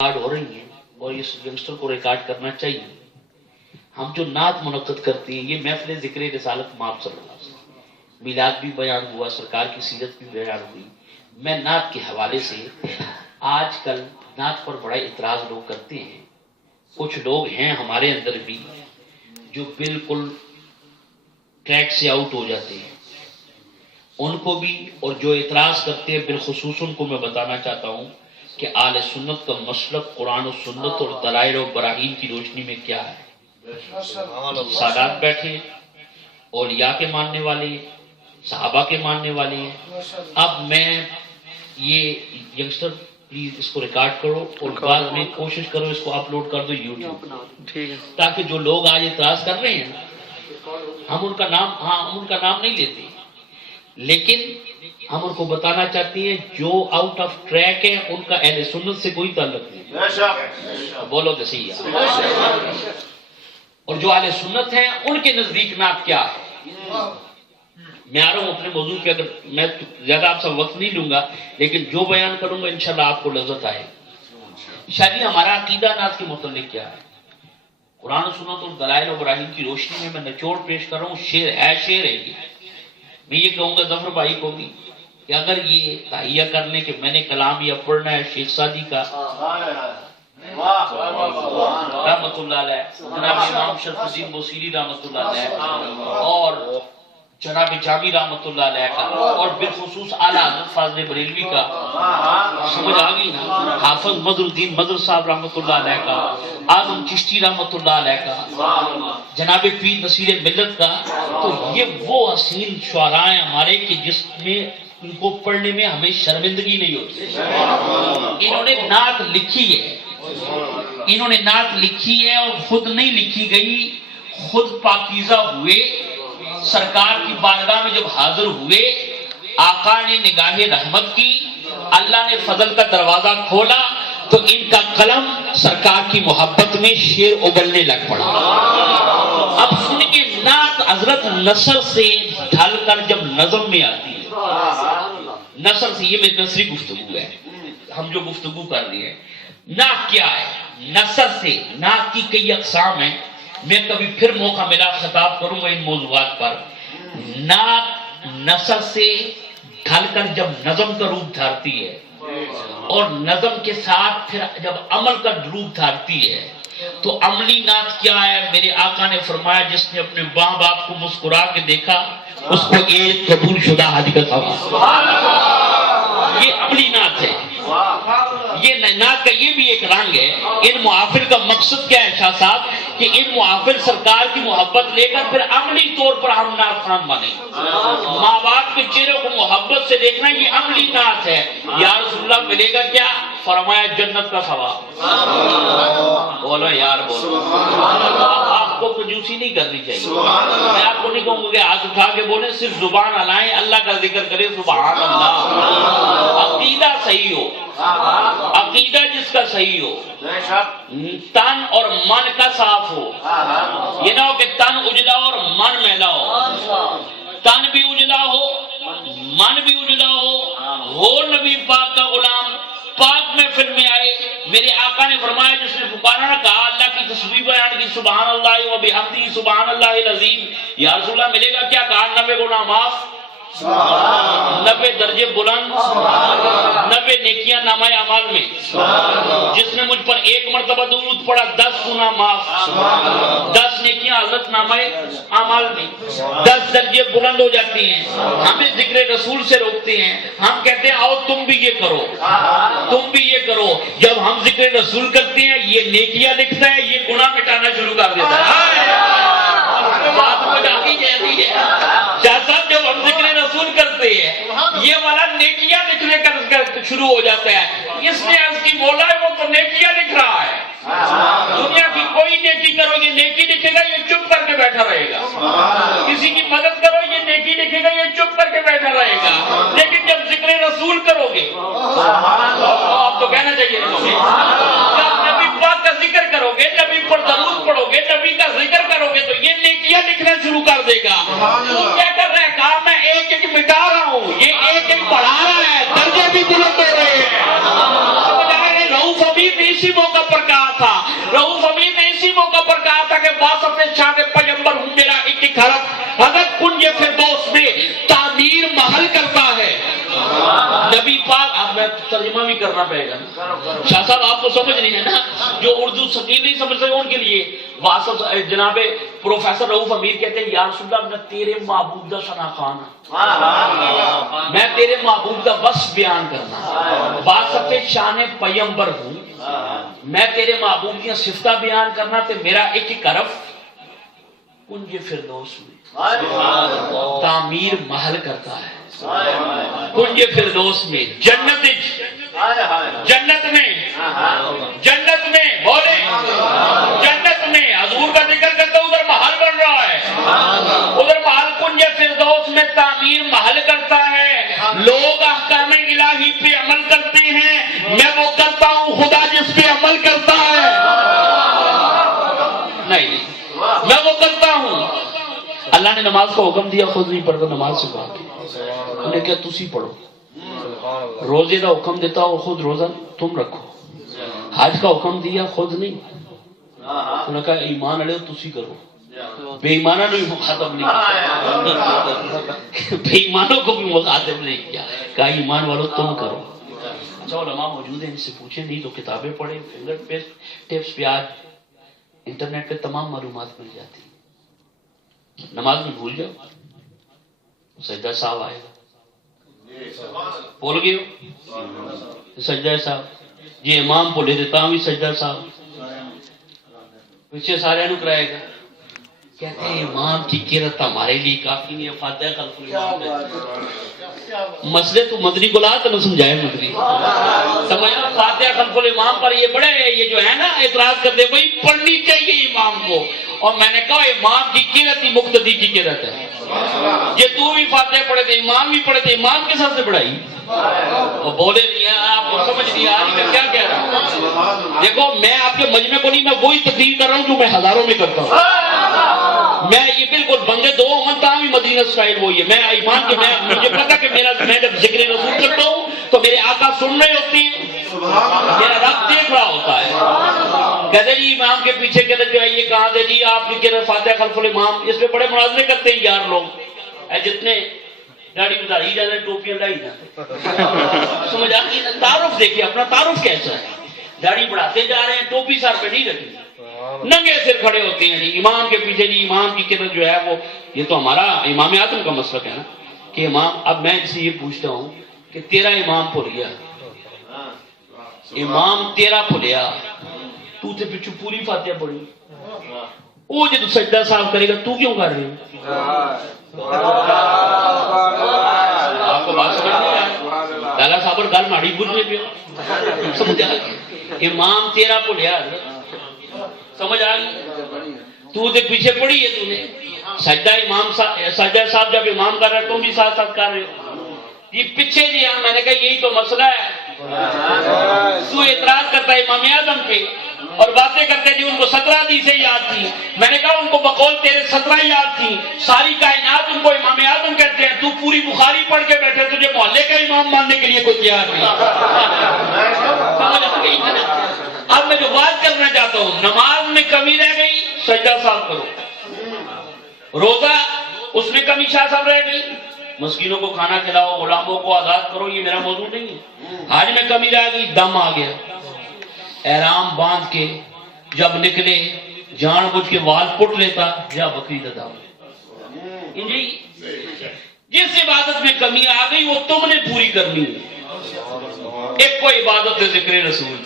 Record ہو رہی ہیں اور اس یونگسٹر کو ریکارڈ کرنا چاہیے. ہم جو نعت منعقد کرتے ہیں یہ محفل ذکر رسالت مآب صلی اللہ علیہ وسلم، میلاد بھی بیان ہوا، سرکار کی سیرت بھی بیان ہوئی. میں نعت کے حوالے سے آج کل نعت پر بڑا اعتراض لوگ کرتے ہیں. کچھ لوگ ہیں ہمارے اندر بھی جو بالکل ٹریک سے آؤٹ ہو جاتے ہیں، ان کو بھی، اور جو اعتراض کرتے ہیں بالخصوص ان کو میں بتانا چاہتا ہوں کہ اہل سنت کا مسلک قرآن و سنت اور دلائل و براہین کی روشنی میں کیا ہے. سادات بیٹھے ہیں، اولیاء کے ماننے والے ہیں، صحابہ کے ماننے والے ہیں. اب میں یہ ینگسٹر پلیز اس کو ریکارڈ کرو اور بعد میں کوشش کرو اس کو اپلوڈ کر دو یوٹیوب، تاکہ جو لوگ آج اعتراض کر رہے ہیں ہم ان کا نام نہیں لیتے، لیکن ہم ان کو بتانا چاہتے ہیں جو آؤٹ آف ٹریک ہے ان کا اہل سنت سے کوئی تعلق نہیں. بولو تو صحیح ہے. اور جو اہل سنت ہیں ان کے نزدیک نعت کیا ہے. میں آ رہا ہوں اپنے موضوع کے، اگر میں زیادہ آپ سے وقت نہیں لوں گا لیکن جو بیان کروں گا انشاءاللہ آپ کو لذت آئے. شاید ہمارا عقیدہ نعت کے متعلق کیا ہے. قرآن و سنت اور دلائل و براہین کی روشنی میں نچوڑ پیش کر رہا ہوں. شعر ہے یہ. میں یہ کہوں گا ظفر بھائی کو بھی کہ اگر یہ تہیہ کر لیں کہ میں نے کلام یہ پڑھنا ہے شیخ سعدی کا رحمۃ اللہ علیہ، جناب امام شرف الدین بوصیری رحمۃ اللہ علیہ، اور جناب جامی رحمۃ اللہ علیہ کا، اور بالخصوص اعلیٰ حضرت فاضل بریلوی کا، سمجھ آ گئی نا، حافظ مظہر الدین مظہر صاحب رحمۃ اللہ علیہ کا، اعظم چشتی رحمۃ اللہ علیہ کا، جناب پیر نصیر ملت کا. تو یہ وہ حسین شعراء ہیں ہمارے کہ جس میں ان کو پڑھنے میں ہمیں شرمندگی نہیں ہوتی. انہوں نے نعت لکھی ہے، انہوں نے نعت لکھی ہے اور خود نہیں لکھی گئی، خود پاکیزہ ہوئے، سرکار کی بارگاہ میں جب حاضر ہوئے آقا نے نگاہ رحمت کی، اللہ نے فضل کا دروازہ کھولا تو ان کا قلم سرکار کی محبت میں شعر ابلنے لگ پڑا. اب سن کے نعت حضرت نثر سے ڈھل کر جب نظم میں آتی ہے، نثر سے، یہ میری نثری گفتگو ہے، ہم جو گفتگو کر رہے ہیں. نعت کیا ہے؟ نثر سے نعت کی کئی اقسام ہیں. میں کبھی پھر موقع ملا خطاب کروں گا ان موضوعات پر. نعت نثر سے ڈھل کر جب نظم کا روپ دھارتی ہے اور نظم کے ساتھ پھر جب عمل کا روپ دھارتی ہے تو عملی نعت کیا ہے؟ میرے آقا نے فرمایا جس نے اپنے ماں باپ کو مسکرا کے دیکھا اس کو ایک قبول شدہ حج کا ثواب. یہ عملی نعت ہے. یہ نعت کا یہ بھی ایک رنگ ہے. ان محافل کا مقصد کیا ہے شاہ صاحب؟ کہ ان محافل سرکار کی محبت لے کر پھر عملی طور پر ہم نعت خوان بنے. ماں باپ کے چہرے کو محبت سے دیکھنا یہ عملی نعت ہے. یا رسول اللہ ملے گا کیا؟ فرمایا جنت کا ثواب. بولو یار بولو. آپ کو کنجوسی نہیں کرنی چاہیے. میں آپ کو نہیں کہوں گا کہ ہاتھ اٹھا کے بولیں، صرف زبان ہلائیں، اللہ کا ذکر کریں، سبحان اللہ. عقیدہ صحیح ہو، عقیدہ جس کا صحیح ہو، تن اور من کا صاف ہو. یہ نہ ہو کہ تن اجلا ہو اور من میلا ہو. تن بھی اجلا ہو، من بھی اجلا ہو نبی پاک کا غلام، پاک محفل میں آئے. میرے آقا نے فرمایا جس نے پکارا نہ کہا اللہ کی تسبیح بیان کی سبحان اللہ و بحمدہ سبحان اللہ العظیم، یا رسول اللہ ملے گا کیا؟ کہا 90 گناہ معاف، 90 درجے بلند، 90 نیکیاں نامہ اعمال میں. جس نے مجھ پر ایک مرتبہ درود پڑھا 10 گناہ معاف، 10 نیکیاں حضرت نامہ اعمال میں، 10 درجے بلند ہو جاتی ہیں. ہمیں ذکر رسول سے روکتے ہیں. ہم کہتے ہیں آؤ تم بھی یہ کرو، تم بھی یہ کرو. جب ہم ذکر رسول کرتے ہیں یہ نیکیاں لکھتا ہے، یہ گناہ مٹانا شروع کر دیتا ہے. بات کو جاتی جاتی ہے جیسا جب ہم ذکر رسول کرتے ہیں یہ والا نیکیاں لکھنے کا شروع ہو جاتا ہے. اس نے عرض کی مولا ہے وہ تو نیکیاں لکھ رہا ہے. دنیا کی کوئی نیکی کرو یہ نیکی لکھے گا، یہ چپ کر کے بیٹھا رہے گا. کسی کی مدد کرو یہ نیکی لکھے گا، یہ چپ کر کے بیٹھا رہے گا. لیکن جب ذکر رسول کرو گے آپ تو کہنا چاہیے جب نبی پاک کا ذکر کرو گے، نبی پر درود پڑھو گے، نبی کا ذکر کرو گے تو یہ نیکیاں لکھنا شروع کر دے گا. تو کیا کر رہا ہے؟ کہا میں ایک ایک مٹا رہا ہوں، یہ ایک ایک پڑھا رہا ہے، درجے بھی بلند ہو رہے ہیں. رؤوف ابھی اسی موقع پر کہا تھا، رؤوف امیر نے اسی موقع پر کہا تھا کہ واسطِ شان پیغمبر ہوں، میرا ایک حرف حضرت کنج فردوس میں تعمیر محل کرتا ہے۔ نبی پاک، آپ میں ترجمہ بھی کرنا پڑے گا نا شاہ صاحب، آپ کو سمجھ نہیں ہے نا، جو اردو ثقیل نہیں سمجھ سکے ان کے لیے واسط جناب پروفیسر رؤوف امیر کہتے ہیں، یا رسول اللہ میں تیرے معبود دا ثنا خان ہوں، میں تیرے معبود دا وصف بیان کرنا، واسط شان پیغمبر ہوں، میں تیرے معبود کی صفتہ بیان کرنا، تے میرا ایک حرف کنج فردوس میں تعمیر محل کرتا ہے۔ کنج فردوس میں، جنت میں بولے، جنت میں حضور کا ذکر کرتا ادھر محل بن رہا ہے، ادھر محل کنج فردوس میں تعمیر محل کرتا ہے، لوگ احکام الہی پہ عمل کرتے ہیں، میں وہ کرتا ہوں خدا جس پہ عمل کرتا ہے، نہیں میں وہ کرتا ہوں۔ اللہ نے نماز کا حکم دیا، خود نہیں پڑھتا، نماز سے باقی انہیں کیا تسی پڑھو، روزے کا حکم دیتا ہو خود روزہ تم رکھو، حج کا حکم دیا خود نہیں، انہوں نے کہا ایمان والے تسی کرو، بے ایمانوں نے بھی مخاطب نہیں کیا، بے ایمانوں کو بھی مخاطب نہیں کیا، کہا ایمان والوں تم کرو۔ اچھا علماء موجود ہیں، ان سے پوچھیں، نہیں تو کتابیں پڑھیں، فنگر ٹیپس پہ آج انٹرنیٹ پہ تمام معلومات مل جاتی، نماز میں بھول جاؤ سجدہ صاحب آئے گا، بول گئے ہو سجدہ صاحب جی، امام بولے دیتا ہوں سجدہ صاحب پیچھے سارے نو کرائے گا، کہتے ہیں امام کی قرات ہمارے لیے کافی نہیں ہے، فاتحہ خلف الامام ہے، مسئلے تو مدنی کو لا تو سمجھائے مدنی سمجھنا، فاتحہ خلف الامام پر یہ بڑے یہ جو ہے نا اعتراض کرتے ہیں، وہی پڑھنی چاہیے امام کو، اور میں نے کہا امام کی قرات ہی مقتدی کی قرات ہے، یہ تو بھی فاتحہ پڑھے تھے، امام بھی پڑھے تھے، امام کے ساتھ سے پڑھائی اور بولے نہیں ہے، آپ کو سمجھ نہیں آ رہی میں کیا کہہ رہا ہوں۔ دیکھو میں آپ کے مجمع کو نہیں، میں وہی تقریر کر رہا ہوں جو میں ہزاروں میں کرتا ہوں، میں یہ بالکل بندے دو منتا بھی مدینہ اسٹائل وہی ہے، میں ایمان کے، میں مجھے پتا کہ میں جب ذکر رسول کرتا ہوں تو میرے آقا سن رہے ہوتے ہیں، میرا رب دیکھ رہا ہوتا ہے، کہتے جی امام کے پیچھے کہتے جو ہے یہ کہاں دے جی آپ کی فاتحہ خلف الامام، اس پہ بڑے مناظرے کرتے ہیں یار لوگ، جتنے داڑھی بدائی جاتے ہیں ٹوپیاں لائی جاتے ہیں، سمجھ آ گئی، تعارف دیکھیے اپنا تعارف کیسا ہے، داڑھی بڑھاتے جا رہے ہیں، ٹوپی سر پہ نہیں رکھی، ننگے سر کھڑے ہوتے ہیں جی امام کے پیچھے، جی امام کی قرات جو ہے وہ، یہ تو ہمارا امام اعظم کا مسلک ہے نا کہ امام، اب میں سے یہ پوچھتا ہوں کہ تیرا امام بھول گیا، امام تیرا بھولیا، تو تے پچھو پوری فاتحہ پڑھی، وہ جب سجدہ صاحب کرے گا تو کیوں کر رہے ہو؟ آپ کو بات سمجھ نہیں آئی؟ لالا صاحب اور گل ماڑی بجنے پہ سمجھ آ گئی، امام تیرا بھولیا، سمجھ آ گئی، تو دے پیچھے پڑھی ہے، تو نے سجدہ امام سجدہ صاحب جب امام کر رہا ہے تم بھی ساتھ ساتھ کر رہے ہو، یہ پیچھے جی ہاں، میں نے کہا یہی تو مسئلہ ہے، تو اعتراض کرتا ہے امام اعظم پہ اور باتیں کرتے جی ان کو 17 حدیثیں یاد تھی، میں نے کہا ان کو بقول تیرے 17 یاد تھی، ساری کائنات ان کو امام اعظم کہتے ہیں، تو پوری بخاری پڑھ کے بیٹھے، تجھے محلے کا امام ماننے کے لیے کوئی تیار نہیں۔ اب میں جو بات کرنا چاہتا ہوں، نماز میں کمی رہ گئی سجدہ صاحب کرو، روزہ اس میں کمی شاہ صاحب رہ گئی، مسکینوں کو کھانا کھلاؤ، غلاموں کو آزاد کرو، یہ میرا موضوع نہیں ہے، حج میں کمی رہ گئی، دم آ گیا، احرام باندھ کے جب نکلے جان بوجھ کے وال پٹ لیتا یا بکری ددا، جس عبادت میں کمی آ گئی وہ تم نے پوری کرنی ہے، ایک کوئی عبادت ہے ذکر رسول،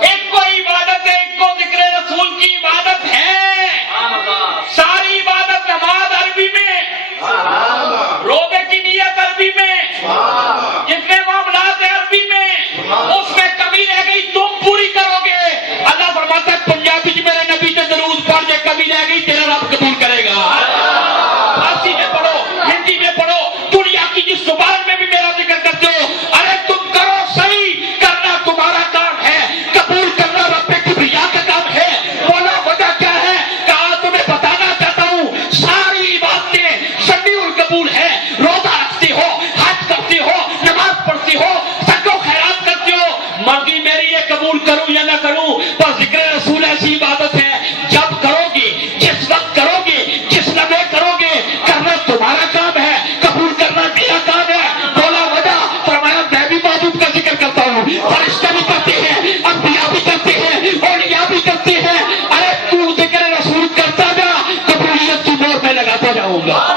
ایک کو عبادت ہے، ایک کو ذکر رسول کی عبادت ہے، ساری عبادت نماز عربی میں، روزے کی نیت عربی میں، جتنے معاملات عربی میں، اس میں کمی رہ گئی تم پوری کرو گے، اللہ فرماتا ہے پنجابی میرے نبی سے درود پڑھ کے کمی رہ گئی تیرا رب قبول کرے گا۔ کروں یا نہ کروں، پر ذکر رسول ایسی عبادت ہے جب کرو گے، جس وقت کرو گے، جس لمحے کرو گے، کرنا تمہارا کام ہے، قبول کرنا میرا کام ہے۔ بولا وجہ، فرمایا میں بھی معبود کا ذکر کرتا ہوں، فرشتے بھی کرتے ہیں، انبیاء بھی کرتے ہیں، اولیاء بھی کرتے ہیں۔ ارے تو ذکر رسول کرتا جا، قبولیت کی مہر میں لگاتا جاؤں گا۔